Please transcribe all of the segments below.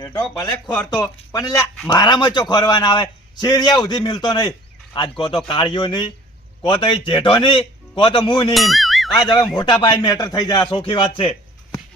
જેઠો ભલે ખોરતો પણ એટલે મારામાં ચો ખોરવાના આવે શેરિયા સુધી મિલતો નહીં. આજ કો તો કાળિયો નહીં, કો તો જેઠો નહીં, કો તો હું નહીં. આજ હવે મોટા પાયે મેટર થઈ જાય, સોખી વાત છે.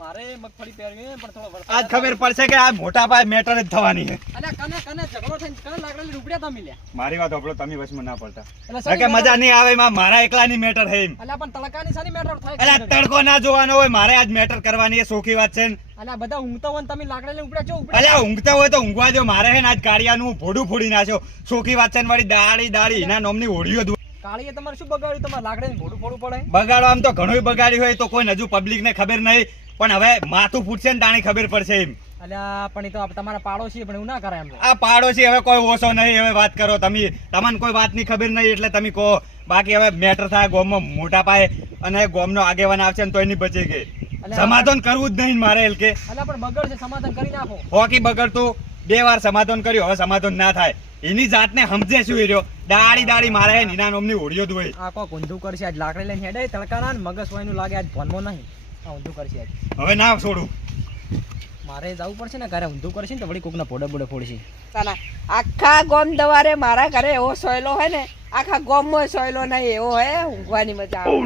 મારે મગફળી પહેરવી પણ થોડો વરસાદ આજ ખબર પડશે કે આ મોટા પાયે મેટર જ થવાની છે. અલ્યા કને ઝઘડો થઈને કને લાકડા રૂપિયા તા મિલ્યા. મારી વાત સાંભળો, તમે વચમાં ના પડતા. એટલે કારણ કે મજા નહીં આવે એમાં, મારા એકલાની મેટર છે એમ. અલ્યા પણ તડકાની સાની મેટર થાય. એટલે તડકો ના જોવાનો હોય, મારે આજ મેટર કરવાની એ સોખી વાત છે ને. અલ્યા બધા ઊંઘતા હોય ને તમે લાકડા લઈને ઉપડ્યા છો ઉપડ્યા. અલ્યા ઊંઘતા હોય તો ઊંઘવા દો. મારે હે ને આજ ગાડિયાનું ભોડું ફોડી નાખ્યો. સોખી વાત છે ને, વાળી દાડી એના નામની હોડીઓ કાળીએ તમારે શું બગાડ્યું? તમારે લાકડાને ભોડું ફોડવું પડે. બગાડો આમ તો ઘણું બગાડ્યું હોય તો કોઈ હજુ પબ્લિક ને ખબર નહીં, પણ હવે માથું ફૂટશે ને તાણી ખબર પડશે એમ. અલ્યા પણ એ તો તમારા પાડોશી પણ એવું ના કરાય એમ તો. આ પાડોશી હવે કોઈ ઓછો નહીં. હવે વાત કરો તમે, તમને કોઈ વાતની ખબર નહીં એટલે તમે કહો. બાકી હવે મેટર થાય ગોમમાં મોટા પાયે અને ગોમનો આગેવાન આવશે ને તો એની બચી ગઈ. સમાધાન કરવું જ નહીં મારે એલ કે. અલ્યા પણ બગડ છે, સમાધાન કરી નાખો. હોકી બગડતું 2 વાર સમાધાન કર્યું, હવે સમાધાન ના થાય. એની જાતને સમજે શું એ રહ્યો. દાડી મારે નીના નોમની ઓડિયો દોય. આ કોક ઊંધું કરશે આજ લાકડી લઈને હેડે તડકાના ને મગજ વાયનું લાગે આજ ભણવો નહીં. આ ઊંધું કરશે આજ. હવે ના છોડું. મારે જવું પડશે ને ઘરે ઊંધું કરશે ને તો વળી કોકના પોડે પોડે ફોડશે. આખા ગોમ દવારે મારા ઘરે એવો સોયલો હોય ને, આખા ગોમમાં સોયલો નહીં એવો હોય. ઊંઘવાની મજા આવે.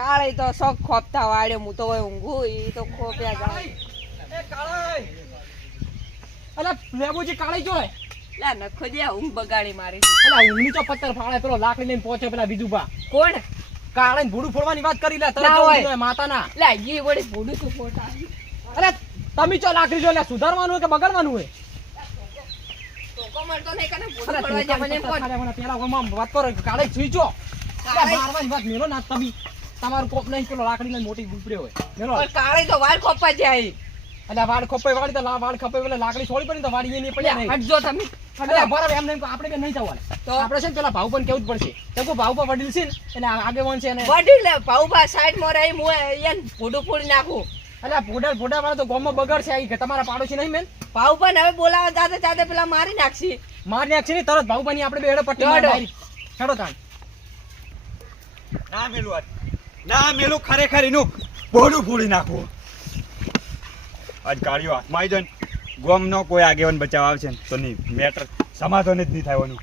કાળે તો શોખ ખોપતા વાળ્યો, હું તો હોય ઊંઘું એ તો ખોપ્યા જાય. એ કાળાઈ અલા લેબુજી કાળી જો હે લા નખો દે ઊંઘ બગાડી મારી. અલા ઊંઘની તો પત્તર ફાળે પેલો લાકડી લઈને પહોંચે પેલા બીજું બા કોણ કાળે ને ભૂડું ફોડવાની વાત કરી લે. તરત ના હોય. જોઈ માતાના લા ઈ વળી ભૂડું તું ફોટા. અરે તમે ચો લાકડી જો લે સુધારવાનું હોય કે બગાડવાનું હોય? ટોકો મળતો નહીં કને ભૂડું અરે ફોડવા જાય મને કોણ. પેલા ઓમાં વાત કરો કાળે સુઈચો મારવાની વાત મેલો ના તમે. તમારું કોપ નહીં પેલો લાકડી લઈને મોટી ગુપડ્યો હોય મેલો. પણ કાળી તો વાળ ખોપવા જાય. અલ્યા વાળ ખપાઈ વાળી તો વાળ ખપાઈ એટલે લાકડી છોડી પડી તો વાળી એની પડ્યા નહીં. હટજો તમે. અલ્યા બરાબર એમ નહીં આપણે કે નહીં જવાનું તો આપણે છે ને પેલા ભાવ પણ કેવું જ પડશે. તો ભાવ પર વડીલ છે ને એટલે આગેવાન છે ને વડીલ લે ભાઉભા સાઈડ માં રહી હું એને ભૂડું ફોડી નાખું. અલ્યા ભોડા વાળા તો ગામમાં બગડશે. આવી કે તમારા પાડોશી નહીં મેન ભાઉભા ને હવે બોલાવા જાતે જાતે પેલા મારી નાખશી. મારી નાખશે ને તરત ભાવભાની આપણે બે હેડો પટ્ટી હેડો. મારી હેડો તાણ. ના મેલું આજ, ના મેલું ખરેખર એનું ભોડું ફોડી નાખવું. આજ ગાડીઓ હાથમાં આવી જાય ને ગોમનો કોઈ આગેવાન બચાવ આવશે ને તો નહીં મેટર સમાધાન જ નહીં થવાનું.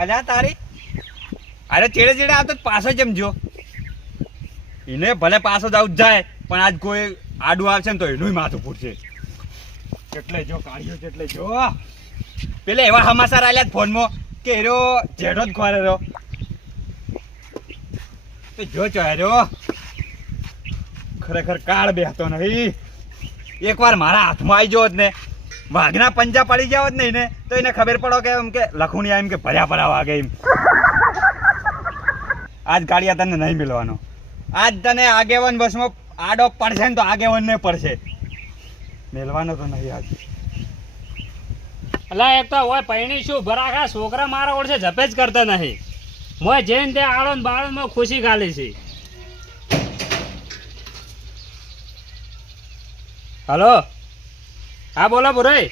અલ્યા તારી અરે ચેડે આવતો પાછો જેમ જો એને ભલે પાછો જ આવું જ જાય પણ આજ કોઈ આડું આવશે ને તો એનું માથું ફૂટશે. એટલે જો કાઢ્યો છે એટલે જો પેલે એવા સમાચાર આલ્યા ફોનમાં કે એરો જેઠો જ ખોરે રહ્યો તો જો ચોર્યો ખરેખર કાળ બેહતો નહીં. એકવાર મારા હાથમાં આવી ગયો જ ને વાઘના પંજા પડી જાવ જ નહીં ને તો એને ખબર પડો કે એમ કે લખુણિયા એમ કે ભર્યા વાગે એમ. આજ ગાડિયા તને નહીં મિલવાનો. આજ તને આગેવાન બસમાં આડો પડશે ને તો આગેવાન ને પડશે. મેલવાનો તો નહીં આજ. અલા એક તો હોય પૈણી શું ભરાખા છોકરા મારા ઓળશે જપે જ કરતા નહીં. મોય જઈને તે આળો ને બાળો માં ખુશી ગાલી છે. હલો હા બોલો બુરાઈ.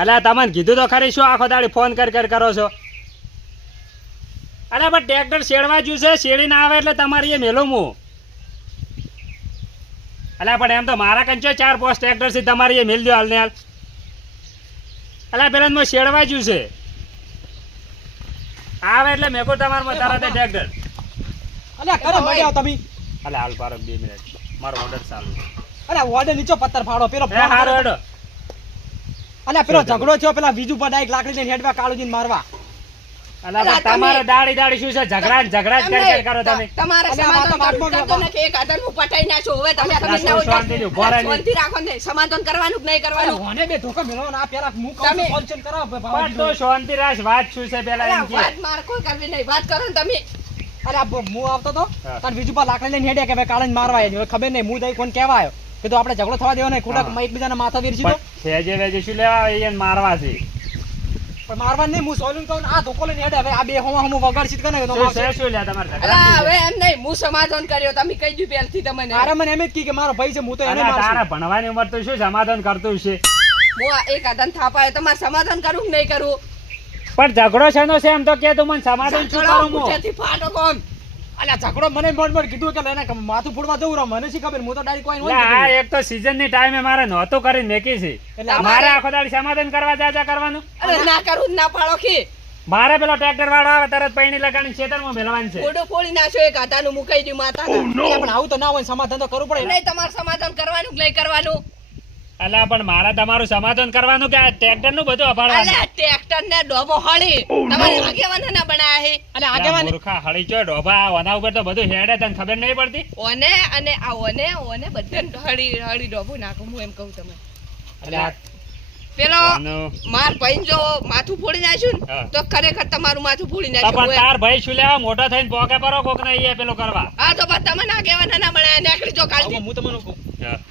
અલ્યા તમને કીધું તો ખરી શું આખો દાડી ફોન કરો છો? અલ્યા પણ ટ્રેક્ટર શેડવા જ્યું છે, શેડી ના આવે એટલે તમારી એ મેલું હું. અલ્યા પણ એમ તો મારા કંચો 4-5 ટ્રેક્ટર છે, તમારી એ મેલ દો હાલ ને હાલ. અલ્યા પેલા મેં શેડવા જ્યું છે, આવે એટલે મેં કહું તમારું તારા તે ટ્રેક્ટર. અલ્યા કરે મળ્યા તમે. અલ્યા હાલ પારો 2 મિનિટ મારો ઓર્ડર ચાલુ. અલ્યા ઓર્ડર નીચો પત્તર ફાડો પેલો એ હારો હેડો. અલ્યા પેલો ઝઘડો થયો પેલા બીજું પર ડાયરેક્ટ લાકડી લઈને હેડવા કાળુજીને મારવા. અલ્યા તમારે દાડી શું છે ઝઘડા જ કરો તમે. તમારે સમાધાન કરતો ને કે એક આદરનું પટાઈ નાખો. હવે તમે તમે ના હોય શાંતિ રાખો ને. સમાધાન કરવાનું કે નહીં કરવાનું. ઓને બે ધોકા મેલો ના પેલા હું કહું સોલ્યુશન કરાવો પણ તો શાંતિ રાખ. વાત શું છે પેલા એમ કે વાત માર કોઈ કરવી નહીં. વાત કરો ને તમે. અરે હું આવતો તો તાર બીજું પર લાકડી લઈને હેડ્યા કે ભાઈ કાળે મારવા આવ્યો. ખબર નહીં હું દઈ કોણ કહેવા આવ્યો કે તો આપણે ઝઘડો થવા દેવો નહીં. ખોટા એકબીજાના માથા વેરસી દો. સેજે વેજે શું લેવા એને મારવા છે? પણ મારવા નહીં. હું સોલ્યુશન કહું આ ધોકો લઈને હેડે. હવે આ બે હોમાં હું વગાડશી કરે તો શું છે શું લે તમારે ઝઘડા? અલા હવે એમ નહીં. હું સમાધાન કર્યો. તમે કહી દઉં પહેલથી તમને. અરે મને એમ જ કી કે મારો ભાઈ છે હું તો એને અલ્યા તારા મારશું. ભણવાની ઉંમર તો શું સમાધાન કરતું છે? હું આ એક આદન થાપાયો. તમારે સમાધાન કરવું કે નહીં કરવું? પણ ઝઘડો છે નો છે એમ તો કે તું મને સમાધાન શું કરું હું? મુઠ્ઠીથી ફાટો કોમ. અલ્યા ઝઘડો મને મોડ કીધું કે લઈને માથું ફોડવા જવું રહ્યો મને શી ખબર હું તો ડાયરેક્ટ કોઈ એટલે આ એક તો season ની ટાઈમે મારે નહોતું કરીને મેકી છે એટલે મારે આખો દાડી સમાધાન કરવા જા કરવાનું અરે ના કરું ના પાડો કે મારે પેલો ટ્રેક્ટર વાળો આવે તરત પૈણી લગાડીને ખેતરમાં મેલવાનું છે ગોડો ફોડી નાખ્યો એક હાથાનું મુકાઈ દઉં માતાના પણ આવું તો ના હોય સમાધાન તો કરવું પડે ને. નહીં તમારે સમાધાન કરવાનું કે નહીં કરવાનું અલા પણ મારે તમારું સમાધાન કરવાનું કે આ ટ્રેક્ટર નું બધું અપાડવાનું અલે ટ્રેક્ટર ને ડોબો હળી તમારે આગેવાના ના બનાયા હે અને આગેવાન મૂર્ખા હળી ચો ડોબા વના ઉપર તો બધું હેડે તને ખબર નહીં પડતી ઓને અને આ ઓને બધાને હળી ડોબો નાખું હું એમ કહું તમે એટલે આ પેલો આનું- માર ભાઈ જો માથું ફોડી નાખ્યું ને હા. તો ખરેખર તમારું માથું ફોડી તો નાખ્યું પણ તાર ભાઈ શું લેવા મોટો થઈને પોકે પરો કોક ને એ પેલું કરવા હા તો બસ તમે આગેવાના ના બનાયા નીકળી જો કાલથી હું તમને કહું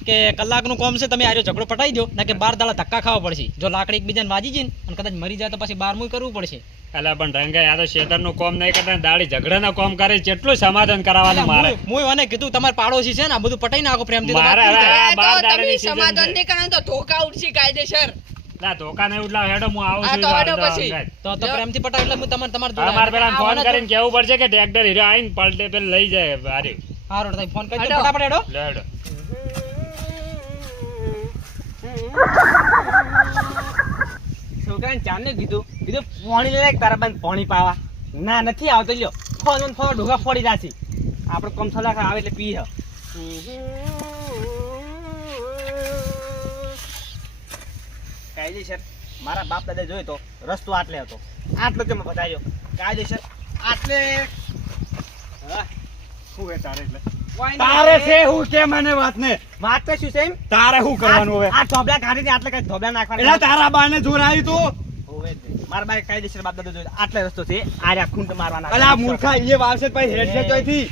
કે કલાકનું કામ છે તમે આજો ઝઘડો પટાઈ દો ના કે 12 દાડા ધક્કા ખાવા પડશે જો લાકડી એકબીજાને વાજી જઈને અને કદાચ મરી જાય તો પછી 12મું કરવું પડશે અલા પણ રંગાઈ આ તો શેતરનું કોમ નહીં કરતા દાડી ઝઘડાનું કોમ કરે કેટલું સમાધાન કરાવવાનું મારે હું એને કીધું તમારે પાડોશી છે ને આ બધું પટાઈ નાખો પ્રેમથી તો મારે વાત પૂરી હવે થાય. એ આ તો 12 દાડાની તમે season સમાધાન છે. નહીં કરો ને તો ધોકા ઉડશે કાયદેસર ના ધોકા નહીં ઉડલા હેડો હું આવું હા, છું તો ઈ હેડો વાળો પછી. રંગાઈ. તો પ્રેમથી પટાઈ એટલે હું તમારે જોડે અમારે પેલા ફોન આવવાના કરીને કેવું પડશે કે ટ્રેક્ટર હીરો આઈને પલટે પેલ લઈ જાય બારી હારો તમે ફોન કરી દો હેડો. ફટાફટ હેડો લે હેડો છોકરાને ચાંદને કીધું પાણી લઈ તારા બંધ પાણી પાવા ના નથી આવતો લ્યો ફોન ઢોકા ફોડી રાશી આપણે કમ થોડા આવે એટલે પી કાયદેસર મારા બાપ દાદા જોયો તો રસ્તો આટલે હતો આટલો તમે બતાવ્યો કાયદેસર આટલે હા શું હે તારે એટલે કોઈ તારે નહીં. છે હું કે મને વાત ને વાત તો શું છે એમ તારે શું કરવાનું હવે આ ધોબલા કાઢીને આટલે કઈ ધોબલા એટલે નાખવાના તારા બાને જોર આવ્યું તું હોવે જ નહીં. મારા બાઈ કાયદેસર બાપ દાદા જોયો આટલે રસ્તો છે આર્યા ખૂંટ મારવાના અલા મૂર્ખા એ વાવશે પછી હેડ છે જોઈથી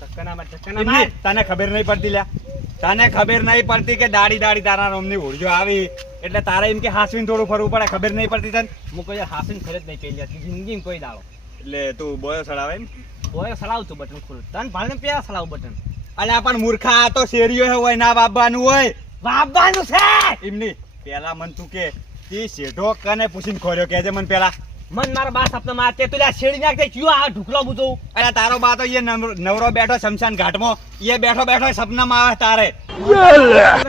ધક્કાના માર, ધક્કાના માર. તને ખબર નહીં પડતી લ્યા તને ખબર નહીં પડતી કે દાડી દાડી તારા રોમની ઓળજો આવી એટલે તારે એમ કે હાસવીને થોડું ફરવું પડે ખબર નહીં પડતી તને હું કોઈ હાસીન ફેર જ નહીં પેલી હતી જિંદગીમાં કોઈ દાડો એટલે તું બોયો સડાવે એમ કોઈ સલાવું છું બટન ખુલ્લું તને ભાળને પેલા સલાવું બટન અલ્યા પણ મૂર્ખા આ તો શેરીઓ હે હોય ના બાબવાનું હોય વાપવાનું છે એમની પેલા મન તું કે તી શેઢો કને પૂછીને ખોર્યો કેજે મન પેલા મન મારા બા સપના માં તે તુલા શેડી નાખતે ક્યું આ ઢુકલો બુતો અરે તારો બા તો એ નવરો બેઠો શમશાન ઘાટમાં એ બેઠો બેઠો સપનામાં આવે તારે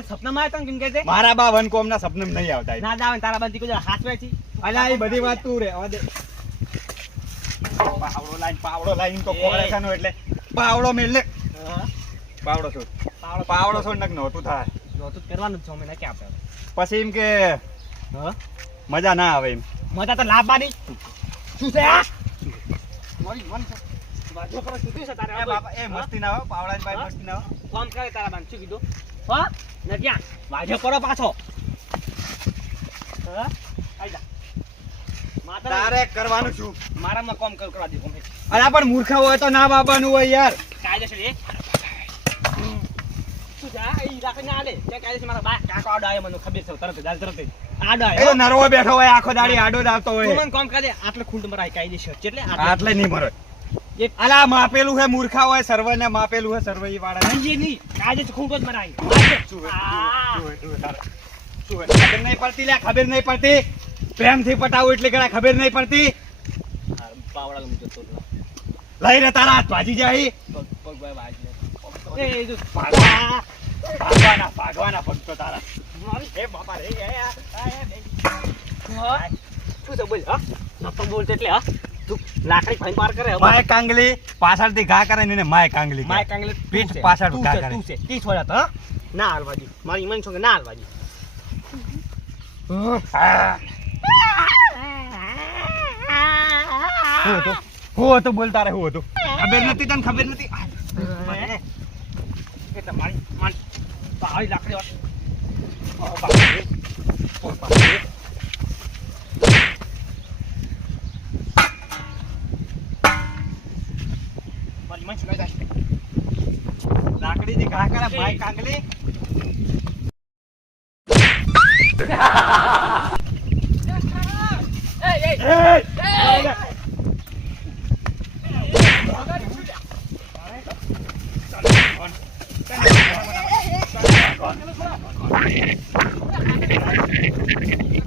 સપના માં હતા કેમ કે છે મારા બા વન કોમના સપનામાં નહીં આવતા ના જાવ તારા બંધી કોઈ હાસવે છે અલ્યા એ બધી વાત તું રે હવે દે પાવડો લાઈન તો કોળે ખાનો એટલે પાવડો મેલ લે પાવડો છોડ પાવડો છોડ નક નહોતું થાય નહોતું જ કરવાનું જ છે અમે કે આપણે પછી એમ કે હા મજા ના આવે એમ મજા તો લાવવાની શું છે આ મારી મન છે વાજો કરો શું છે તારે એ બાપા એ મસ્તી ના આવે પાવડાની ભાઈ મસ્તી ના આવે ફોન કરે તારા બાન શું કીધું હા ને ક્યાં વાજો કરો પાછો હા આઈ જા માતા તારે કરવાનું શું મારામાં કોમ કરવા દે કોમ અરે પણ મૂર્ખા હોય તો ના બાબાનું હોય યાર કાયદેસર એ શું છે આ ઈ રાખને આલે કે કાયદેસર મારા બા કાકો આડો આયો મને ખબર છે તરત જ તરત જ આડો એ આયો તો નરવો બેઠો હોય આખો દાડી આડો જ આવતો તું હોય મને કોમ કરે આટલે ખૂંટ મરાય કાયદેસર એટલે આટલે નહીં મરે અલા માપેલું હે મૂર્ખા હોય સર્વને માપેલું હે સર્વઈ વાળા નહીં નહીં કાયદેસર ખૂંટ જ મરાય શું હે? શું હે તારે? શું હે? ખબર નહીં પડતી લ્યા ખબર નહીં પડતી પ્રેમથી પટાવું એટલે કડા ખબર નહીં પડતી પાવડા લમ જતો લઈ રે તારા હાથ ભાજી જાય પગ પગ ભાઈ વાજ એ જો ભાગવાના ભક્તો તારા એ બાપા રે એ શું છે બોલ હા નતો બોલતો એટલે હા તું લાકડી ભાઈ પાર કરે માય કાંગલી પાછળથી ઘા કરે ને એને માય કાંગલી માય કહે. કાંગલે પીઠ પાછળ ઘા કરે. તું છે 30 વર્ષ હા ના હાલવાજી મારી મન છો ના હાલવાજી હા. હું હતું? હું હતું બોલ તારે હું હતું ખબર નથી તને ખબર નથી એટલે મારી મારી પાડી લાકડી મારી મન છો લાકડીથી ઘા કરે માય કાંગલી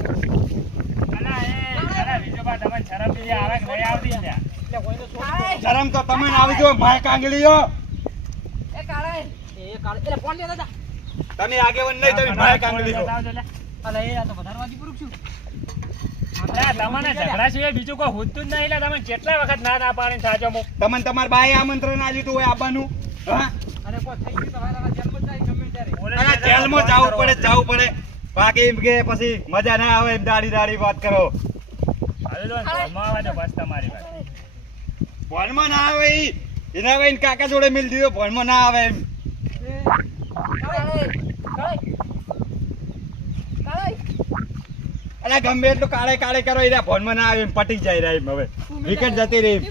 અલા એ જરા બીજો બા તમને શરમ બીજી આવે કે નહીં આવતી લ્યા? શરમ તો તમે આવી જો માય કાંગલીઓ. એ કાળા એ કાળ એટલે ફોન લેતા જા. તમે આગેવાન નહીં, તમે માય કાંગલીઓ. અલે એ આ તો વધારે વાજી પુરુષ છું. અલા, તમને ઝઘડા સિવાય બીજું કોઈ હોતું જ નહીં. એટલે તમે કેટલા વખત ના પાડીને સાચો મૂક. તમને તમારા બાએ આમંત્રણ આલ્યું હતું હોય આવવાનું. હા? અને કોઈ થઈ ગયું તો વાયરા જેલમાં જાય ગમે ત્યારે. અને જેલમાં જાવું પડે. બાકી એમ કે પછી મજા ના આવે એમ દાડી વાત કરો. હવે તો ઘરમાં આવે તો બસ તમારી વાત. ભણમાં ના આવે ઈ. એના ભાઈ કાકા જોડે મિલ દીધો, ભણમાં ના આવે એમ. અલા ગમે એટલું કાળે કરો એના ભણમાં ના આવે એમ પટી જાય રહ્યા એમ. હવે વિકેટ જતી રહી એમ.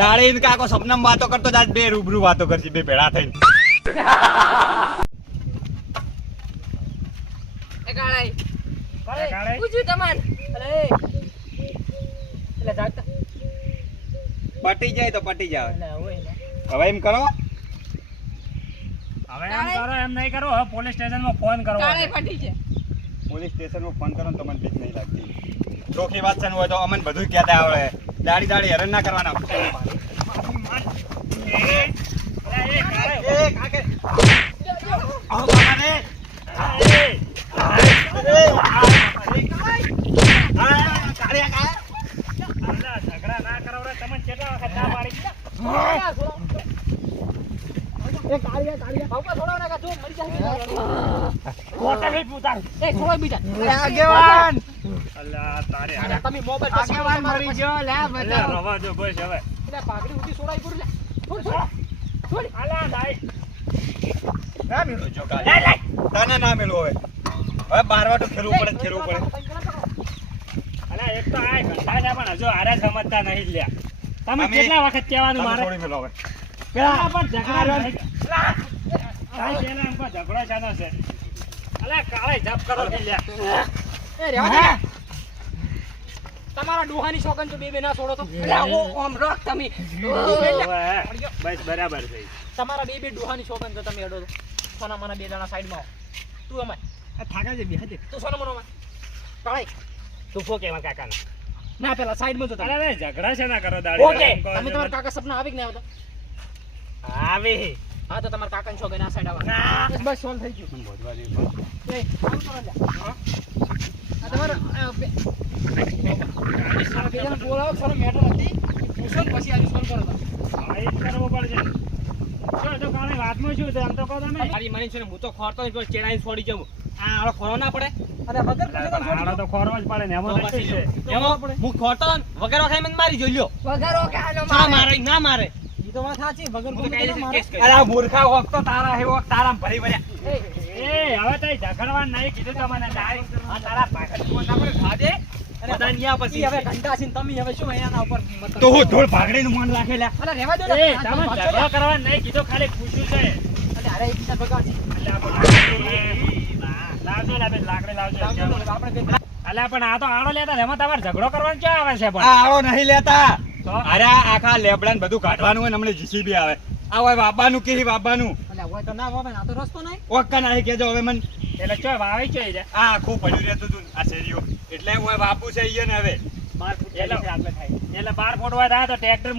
દાડી ને કાકો સપનામાં વાતો કરતો જ આજ બે રૂબરૂ વાતો કરશે બે ભેળા થઈને. એ કાળા કાળા? પૂછ્યું તમારે અલે એટલે જાગતા પટી જાય તો પટી જાય. એટલે હોય ને. હવે એમ કરો. હવે એમ કરો એમ નહીં કરો. હવે પોલીસ સ્ટેશનમાં ફોન કરો. કાળા ફાટી છે પોલીસ સ્ટેશનમાં ફોન કરો ને તો મને બીક નહીં લાગતી. ચોખી વાત છે ને હોય તો અમને બધું કહેતા આવડે. દાડી હેરાન ના કરવાના. એ કાકે. આવો બાબા ને. ઝઘડા ના કરો રે. તમને કેટલા વખત ના પાડી? એ કાળિયા ભાવકા થોડા ના કાચો મરી જાય. કોટા નહીં પૂછાય. એ થોડો બીજા. આગેવાન. અલ્લા, તારે અરે તમે મોબાઈલ પર આગેવાન મરી ગયો લે અલ્લા, રવા દો બસ હવે. એટલે પાઘડી ઉઠી સોડાઈ પૂરી લે. છોડ. અલ્લા, ભાઈ. ના મેળો જો કાલે. તને ના મેળો હવે. હવે બારવાટું ખેલવું પડે. અલ્યા, એક તો આ ઘંટા છે પણ હજુ હારે સમજતા નહીં જ લ્યા. તમે અમે- કેટલા વખત કહેવાનું મારે? થોડી મેળો હવે. પેલા પણ ઝઘડા નહીં. કાંઈ પેલા એમ કહો ઝઘડો શાનો છે? અલ્યા, કાળે જપ કરો કે લ્યા. એ રેવા દે. તમારા ડોહાની શોકન તો બે ના છોડો તો. અલા ઓ ઓમ રોક તમે હવે, બસ બરાબર છે. તમારા બે ડોહાની શોકન તો તમે અડો તો. સોના માના બે જણા સાઈડમાં આવો. તું અમાય. આ થાકા છે બે હદે. તું સોના મનો માં. કાળાઈ. તું શું કહેવા કાકાને? ના પેલા સાઈડમાં જો તમે. અલ્યા, ઝઘડા છે ના કરો દાડી? ઓકે. એમ કહો તમે છો. તમારા કાકા સપના આવે કે નહીં આવતો? આવી. હા તો તમારા કાકાને શોકન આ સાઈડ આવવા. બસ સોલ્વ થઈ ગયું. એ આમ કરો લ્યા. હા. આ તમારો આ બે જણા બોલાવો સોનો મેટર નથી. પૂછો ને પછી આજે સોલ્વ કરો તો. હા, એ જ કરવું પડશે. શું તો કાલે વાતમાં શું છે? એમ તો કહો તમે. મારી માની છે ને હું તો ખોરતો જ ચેડાઈ છોડી જાઉં. આ આળો ખોરો ના પડે અને વગર પૂછે તો છોડી હાલો તો ખોરવો જ પડે ને એમાં તો શું છે? એમાં હું ખોરતો ને વગર વખાઈ મને મારી જોઈ લ્યો. વગારો કાનો ના મારે મારે ના મારે. ઈ તો વાત સાચી વગર હું તો પૂછે કાયદેસર મારે. કેસ કરીશ. અરે આ મૂર્ખા વોક તો તારા હે વોક તારા ભરી ભર્યા. એ હવે તો ઝઘડવાનું નહીં કીધું તમને. આ તારા પાકડમાં ના પડે ખાધે અને ધનિયા પછી હવે ઘંટા છે ને તમે હવે શું એના ઉપર મતલબ તો હું ધૂળ ભાગડીનું મન રાખેલા. અરે રહેવા દો એ ને તમે ઝઘડો કરવાનું નહીં કીધું, ખાલી પૂછ્યું છે. અરે અરે એક બીજા ભગવાન છે. લાવજો લા બેન, લાકડી લાવજો. આપણે બે અલ્યા, પણ આ તો આડો લેતા ને એમાં તમારે ઝઘડો કરવાનો ક્યાં આવે છે? પણ આ આળો નહીં લેતા. તો? અરે આ આખા લેબડા ને બધું કાઢવાનું હોય ને હમણાં જીસીબી આવે. આ હોય બાબાનું કે બાબાનું. અલ્યા હોય તો ના હોય ને આ તો રસ્તો નહીં. ઓક્કા નહીં કેજો હવે મને. એટલે ચો વાવી ચો રે. આ આખું પડ્યું રહેતું હતું ને આ શેરીઓ. એટલે હોય બાપુ છે ઈ ને હવે. એટલે 12 ફૂટ હોય થાય તો ટ્રેક્ટર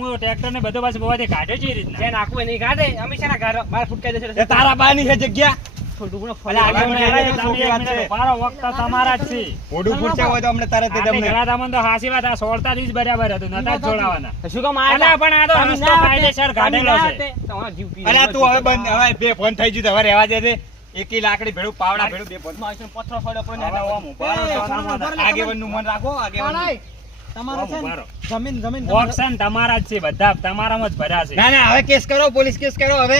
ને બધું પાછું બવાથી કાઢ્યો છે એ રીતના. જે નાખવું હોય નહીં કાઢે અમે છે ને ઘર માર ફૂટકાઈ દેશે એ તારા બાની છે જગ્યા. થોડું અલા, આગળ તમે મને તમે ખોટી વાત છે. મારો વખત તો તમારા જ છે. ઓડું પૂછ્યા હોય તો અમને તરત જ આટલી તમને. ઘણા તમને તો હાચી વાત, આ 16 દિવસ બરાબર હતું, નતા જ છોડાવાના. શું કામ અલા, પણ આ તો રસ્તો કાયદેસર કાઢેલો છે. તમારો જીવ પી અરે આ તું હવે બંધ હવે બે ફોન થઈ ગયું તો હવે રહેવા દે દે. એકી લાકડી ભેળું પાવડા ભેળું બે ફોન. પથરો ફોડ્યો પણ હવે આમ ઉભા રહો, સોનામાં. આગેવાનનું મન રાખો આગેવાનનું. તમારે છે ને ઉભા રહો. જમીન ઓક્શન તમારા જ છે, બધા તમારામાં જ ભર્યા છે. ના ના હવે કેસ કરો, પોલીસ કેસ કરો હવે.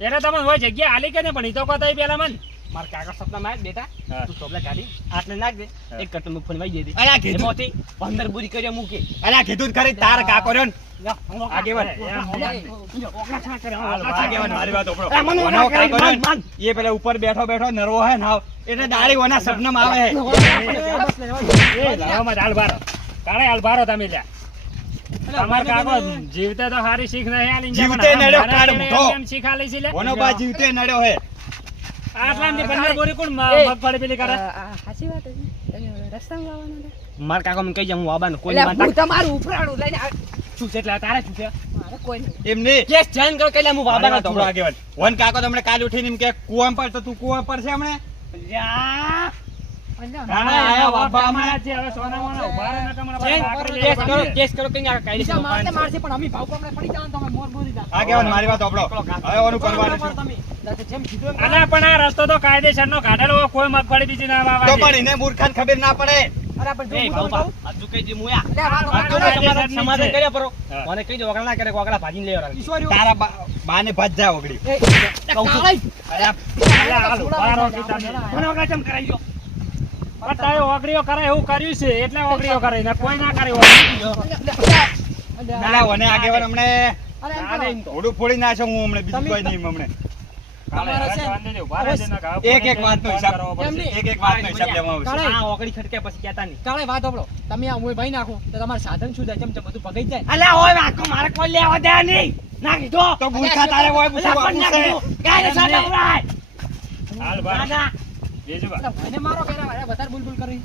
એટલે તમે હોય જગ્યા આલી કે ને, પણ ઈ તો કહો તો પેલા મને. મારા કાકા સપના માં બેટા હા. તું ટોપલા કાઢી આટલે નાખ દે હા. એક કટો મગફળી વાઈ દે અલા કીધું એમાંથી 15 બોરી કર્યા મૂકે અલા કીધું જ ખરી તાર કાકો રહ્યો ને. આગેવાન. આગેવાન મારી વાત સાંભળો. ઓનો કાકો રહ્યો ને, એ પેલા ઉપર બેઠો બેઠો નરવો હે નાવ એટલે દાડી ઓના સપનામાં આવે હે. એ લાવવામાં જ હાલ બારો. કાળે હાલ બારો તમે લ્યા. તમાર કાકો જીવતે તો સારી શીખ નહીં આલી, જીવતે નડ્યો કાળ મોઢો. એમ શીખ આલી છે લે. ઓનો બા જીવતે નડ્યો હે. આટલામાંથી 15 બોરી કોણ મગફળી પેલી કરે? સાચી વાત છે રસ્તામાં આવવાના મારા કાકા મને કહી જાય હું આબાનો કોઈ એટલે હું તમારું ઉપરાણું લઈને શું છે એટલે તારે શું છે કોઈ નહીં. એમ નહીં. કેસ જાણ કરો કે હું મારી બાબાના વાત સાંભળો આગેવાન. વન કાકો તમને કાલ ઉઠીને એમ કે કૂવામાં પર તો તું કૂવા પર છે હમણે? કાળા આયા બાબા અમારા છે, હવે સોના મોના ઉભા રહે નકર મને પાછા લાકડી લઈ જવા. કેસ કરો કે આ કાયદેસર મારશે પણ અમે ભાવ કોમણે પડી જવાનું તમે મોર બોરી જા આગેવાન મારી વાત સાંભળો. હવે ઓનું કરવાનું છે. તમે જેમ કીધું એમ અલા પણ આ રસ્તો તો કાયદેસરનો કાઢેલો હોય, કોઈ મગફળી બીજી ના વાવા તો દે. પણ એને મૂર્ખાને ખબર ના પડે. અરે પણ જો હું કહું હજુ કઈ દી મુયા. એટલે આ વાત આ તો તમારે કાયદેસરની સમાધાન છે. કર્યા પરો હા. મને કહી દો વગડા ના કરે વગડા ભાજીને લઈ આવરા ઈશ્વરીઓ તારા બાને ભાજ જાય ઓગળી. કહું છું અરે આ અલા હાલ ઉભા રહો કે તમે. મને વગા ચમ કરાઈ ગયો. પણ તારે ઓગળીઓ કરે એવું કર્યું છે એટલે ઓગળીઓ કરે ને કોઈ ના કરે ઓગળી. પેલા ઓને આગેવાન હમણે અરે એમ ચાલે કરો. એમ તો. ઓડું ફોડી નાખ્યો હું હમણે, બીજું તમે- કોઈ નહીં હમણે. કાલે તમારે હવે છે. વાંધો નહીં, ઉભા રહેજે ને કાવ. એક એક વાતનો હિસાબ કરવો પડશે. એમની- એક એક વાતનો હિસાબ લેવામાં આવશે. કાળે. આ ઓગળી ખટકે પછી કહેતા નહીં. કાળે વાત સાંભળો તમે આ હું ભાઈ નાખો તો તમારું સાધન શું થાય ચમ બધું ભગાઈ જાય અલ્યા ઓય વાકો મારે કોઈ લેવા દે નહીં. ના કીધો. તો મૂર્ખા તારે હોય પૂછું અલ્યા પણ ના આપવું છે. કીધું. કાયદેસર લેવડાય. હાલ બા. ના, ના. બીજું બા. એટલે ભાઈને મારો કે વધારે બુલબુલ કરી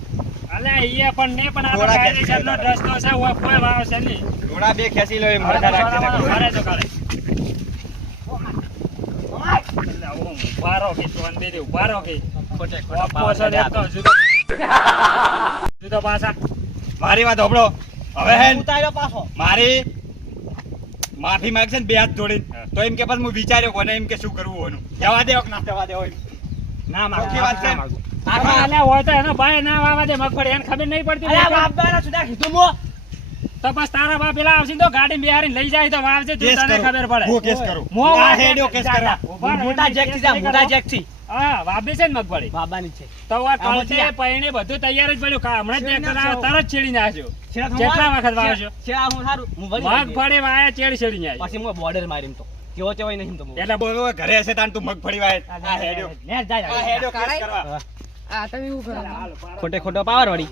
અલા ઈ પણ ને પણ આ તો થોડા કાયદેસરનો ખેંચી રસ્તો છે, ઓય કોઈ વાવશે નહીં. થોડા બે ખેંચી લો એમ હવે હરખા તો રાખીને. સોનામાં ઉભા રહેજો કાલે. એટલે હું ઉભા રહો કે સોન દે દે, ઉભા રહો કે. ઓપ્પો છો ને એક તો હજુ તો પાછા. મારી વાત સાંભળો. હવે હે ને ઉતાર્યો પાછો. મારી માફી માંગશે ને બે હાથ જોડીને હા. તો એમ કે પછી હું વિચાર્યો કોને એમ કે શું કરવું એનું. જવા દેવો કે ના જવા દેવો એમ. ના ચોખ્ખી વાત છે. આમાં અલ્યા હોય તો એનો ભાઈ ના વાવા દે મગફળી, એને ખબર નહીં પડતી. અલ્યા બાપદાના સુધા કીધું મો. તો બસ તારા બાપ પેલા આવશે તો ગાડી બિહારીને લઈ જાય તો વાવજે, તું કેસ તને કરું. ખબર પડે. હું કેસ કરું. મો આ વાગે. હેડ્યો કેસ જા, કરવા. જા. ઉભા રહો, મોટા એમ જેક કેસ થી જા, નહીં મોટા કરવો. જેક થી. હા વાવી છે ને મગફળી. બાબાની છે. તો આ આમાં કળશે ત્યાં. પૈણે બધું તૈયાર જ પડ્યું. હમણાં જ છેડી ટ્રેક્ટર નાખજો. આવે તરત છેડી નાખજો. છેડા તો કેટલા માર. વખત વાવશો? છેડા હું સારું. હું વળી આવી મગફળી વાયા ચેડી છેડી નાખજો. પછી હું બોર્ડર મારીમ તો. કેવો ચવાય નહીં તો હું. એટલે બોલો, ઘરે હશે તાન તું મગફળી વાય. આ હેડ્યો. નેર જાય. આ હેડ્યો કેસ કાળાઈ. કરવા. આ તમે એવું કરો ખોટે ખોટો પાવર વાળી.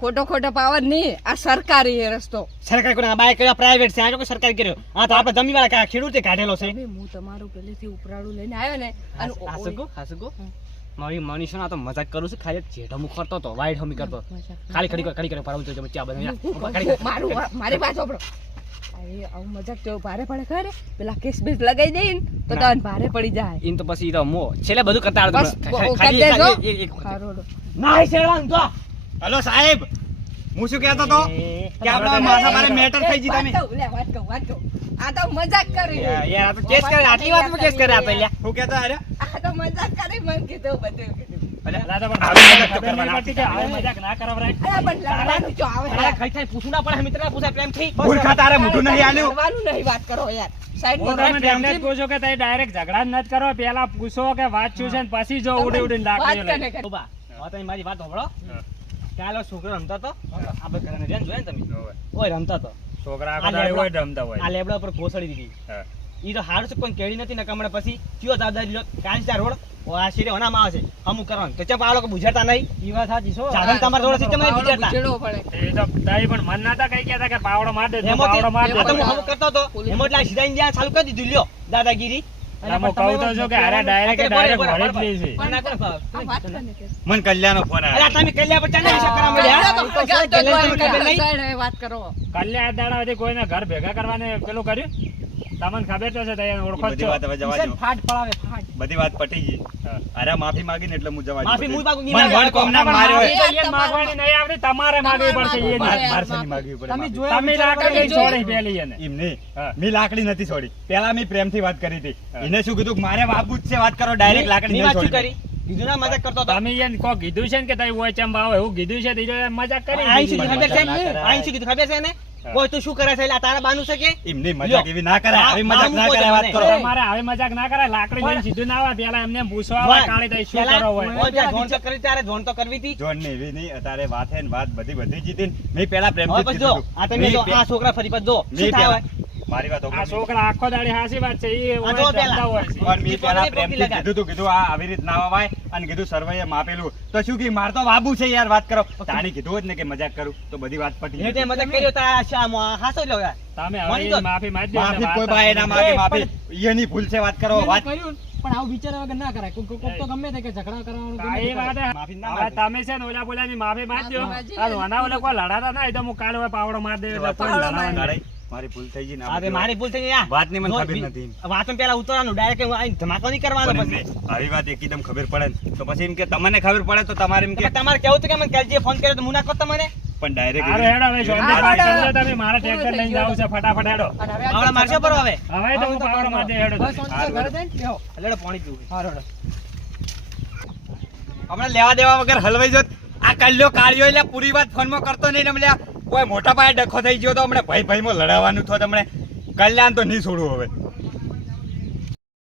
ખોટો પાવર નહીં આ સરકારી એ રસ્તો સરકાર કોઈ આ બાઈક કર્યો પ્રાઇવેટ છે, આ જો કોઈ સરકારી કર્યો. આ તો આપણે જમીવાળા ખેડૂતે કાઢેલો છે. હવે હું તમારું પહેલેથી ઉપરાળું લઈને આવ્યો ને અને હાસુકો મારી મનીષો ના તો મજાક કરું છું. ખાલી જેઠો મુખ કરતો તો વાઈડ હમી કરતો. ખાલી ખડી કરી પરાવું તો ચા બધા મારી વાત સાંભળો અરે આવું મજાક તો ભારે પડે ખરે પેલા કેસ બેસ લગાઈ દઈએ ને તો ના. તને ભારે પડી જાય ઈન તો પછી તો મો છેલ્લે બધું કરતા આવડતું. બસ ખાલી કરી દેજો. એક વખત. હારોડો. નાઈ શેરવાનું તો. હલો સાહેબ, હું શું કહેતો તો કે આપણા માથા મારે મેટર થઈ ગઈ તમે. વાત કહું. આ તો મજાક કરી યાર આ તો કેસ કરે, આટલી વાતમાં કેસ કરે આ તો લ્યા. શું કહેતો અરે આ તો મજાક કરી મન કીધું બધું અલા તો પણ આવી મજાક તો ખબર નહીં કરવાના. પડતી કે હવે મજાક ના કરાવરાય. અરે પણ લડવાનું જો આવે તારા ખાઈ ખાઈ પૂછવું ના પડે, મિત્ર પૂછાય પ્રેમથી. મૂર્ખા તારે મોઢું નહીં આલ્યું. લડવાનું નહીં વાત કરો યાર સાઈડ હું માં તમને એમને જ પૂછું કે તમે ડાયરેક્ટ ઝઘડા જ નથી કરો, પેલા પૂછો કે વાત શું છે ને પછી જો ઉડી ઉડીને વાત લાકડીઓ લઈ. કને કરે. ઉભા. હવે તમે મારી વાત સાંભળો. હા. કાલે છોકરો રમતો તો આપણે ઘરે રેન જોયા ને તમે. ઓય રમતો તો છોકરા આ આખો દાડી લેબડા- હોય રમતા હોય. આ લેબડા ઉપર ઘોસડી દીધી. હા. ઈ તો હારું છે કોઈ કેડી નથી ને કમણે પછી કયો જવાબદારી લો કાંચા રોડ આ શેરે ઓનામાં આવે છે હમું કરવાનું તો ચપ આ લોકો બુઝાતા નહીં. ઈ વાત સાચી છો સાધન તમારા જોડે છે, કેમ નહીં પાવડો બુઝાતા? બુચેડવો પડે એ તો તારી પણ મન નતા કઈ કહેતા કે પાવડો માર દે, તું એમાંથી- પાવડો માર દે. આ તો હું હમું કરતો હતો એમાં એટલે આ સીધા ઇન્ડિયા ચાલુ કરી દીધું લ્યો દાદાગીરી. એટલે હું કહું તો છું કે અરે ડાયરેક્ટ બરાબર, ડાયરેક્ટ બરાબર, વળી જ લે છે. પણ ના કરે ભાવ. આ વાત કને કરે? મન કલ્યાણનો ફોન અરે આવ્યો. તમે કલ્યા પર ચાલે વિશે કરવા મળ્યા? તો કલ્યાણ તમને ખબર નહીં? સાઈડ હવે વાત કરો કલ્યા દાડા સુધી કોઈને ઘર ભેગા કરવાને પેલું કર્યું? તમને ખબર તો છે તમે ઓળખો જ બધી છો. વાત હવે જવા ઈશન દો. ફાટ પડાવે ફાટ બધી વાત પટી ગઈ. હા. અરે માફી માંગીને એટલે હું જવા માફી મુઈ બાગુ મન વન કોમ ના માર્યો હોય. માફી તો એને માગવાની નહીં આવડી, તમારે માગવી પડશે તમારે એની. માગવી માર શેની માગવી પડે તમે માફી? જોયા તમે વિચારા લાકડી લઈને તમે જોયું? છોડી પેલી એને. એમ નહીં. હા. મેં લાકડી નથી છોડી. પેલા મેં પ્રેમથી વાત કરી હતી. હા. એને શું કીધું કે મારે વાપવું જ છે, વાત કરો ડાયરેક્ટ લાકડી ની નહીં વાત શું છોડી. કરી? કીધું ના મજાક કરતો હતો. તમે એને કોઈ કીધું છે ને કે તમે ઓય ચમ ભાવ એવું કીધું છે તો ઈ જો મજાક કરી આઈ શું દીધી. કીધું ખબર છે? મજાક ના કરાય. આઈ શું કીધું ખબર છે ને? હા. કોઈ તું શું કરે છે એટલે આ તારા બાનું છે કે? એમ નહીં, મજાક એવી ના કરાય. આવી મજાક ના મામું કરાય, વાત બોલે કરો. તમારે હવે મજાક ના કરાય, લાકડી લઈને સીધું ના આવે, પેલા એમને એમ પૂછવા આવે, ભાઈ, કાળી તઈ શું પેલા કરો હોય. ઓય જ્યાં ધોણ તો કરી ત્યારે ધોણ તો કરવી હતી. જોન ને એવી નહીં, અત્યારે વાત હે ને વાત બધી જીતી ને. મેં પેલા હવે પ્રેમથી જ પછી જો કીધું આ હતું. તમે જો મેં આ છોકરા ફરી પાછું જો મેં શું થાય પેલા- હવે? મારી વાત આ છોકરા આખો દાડી હાસી વાત છે, ઈ આ ઓય જો જમતા પેલા. હોય છે. પણ મેં પેલા પોતે પ્રેમથી લગાડ. કીધું તું, કીધું આ આવી રીત ના વાવાય અને કીધું સર્વેએ માપેલું તો શું કે માર તો વાબુ છે યાર, વાત કરો. તાણી કીધું જ ને કે મજાક કરું તો બધી વાત પટી મેં તે ગઈ. મજાક કર્યો તો આ શામાં હાસો જ લ્યો યાર. તમે માની હવે દો. એની માફી માંગજો એટલે માફી વાત કોઈ બાય ના માગે, એ માફી એની ભૂલ છે, વાત કરો. એને વાત કર્યું ને, પણ આવું વિચાર્યા વગર ના કરાય કોક તો ગમે તે કે ઝઘડા કરવાનું ગમે તે એ કરે. વાત હે. માફી ના હવે માંગે. તમે છે ને ઓલા બોલાની માફી માંગજો. માફી માંગી આ નાના ઓલા કોઈ લડાતા ના હોય તો હું કાલે હવે પાવડો માર દે એટલે કોઈ પાવડો લડાવાનું માર નહીં. મારી ભૂલ થઈ ગઈ ને હા તે મારી ભૂલ થઈ ગઈ યાર. વાતની મને જો, ખબર નથી. વાતમાં પેલા ઉતરવાનું ડાયરેક્ટ આઈને ધમાકો નહીં કરવાનો પણ પછી. એમને આવી વાત એકદમ ખબર પડે ને તો પછી એમ કે તમને ખબર પડે તો તમારે એમ કે તમારે કેવું હતું કે મને કાલજી ફોન કર્યો તો હું ના કરતો મને પણ ડાયરેક્ટ હારું હેડો હવે જોઈન્ટભાઈ કરજો તમે, મારે ટ્રેક્ટર લઈને જાવું છે ફટાફટ હેડો. અને હવે આવડા મારશો પર હવે હવે તો હું પાવડો મારી દે હેડો બસ તમે. શાંતિ ઘરે જઈને બેહો. લેડો પાણી પીવું છે. હારો, હારો. હમણાં લેવા દેવા વગર હલવાઈ જોત આ કાલ્યો કાર્યો એટલે પૂરી વાત ફોનમાં કરતો નહીં ને હમણાં કોઈ મોટા પાયે ડખો થઈ ગયો તો હમણાં ભાઈ ભાઈમાં લડાવવાનું થયું તો હમણાં કલ્યાણ તો નહીં છોડવું હવે